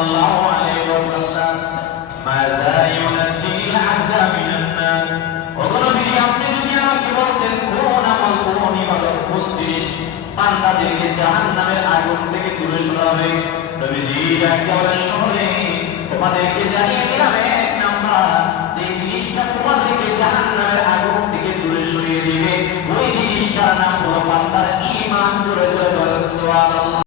সাল্লাল্লাহু আলাইহি ওয়াসাল্লাম মাযা ইউনাজিল আবদা মিনান নার। ও নবী, আপনি যদি আমাকে বলতেন কোন আমল কোন ইবাদত কোন জিনিস বান্দাদেরকে জাহান্নামের আগুন থেকে দূরে সরাবে, নবীজি একেবারে শুনে তোমাদেরকে জানিয়ে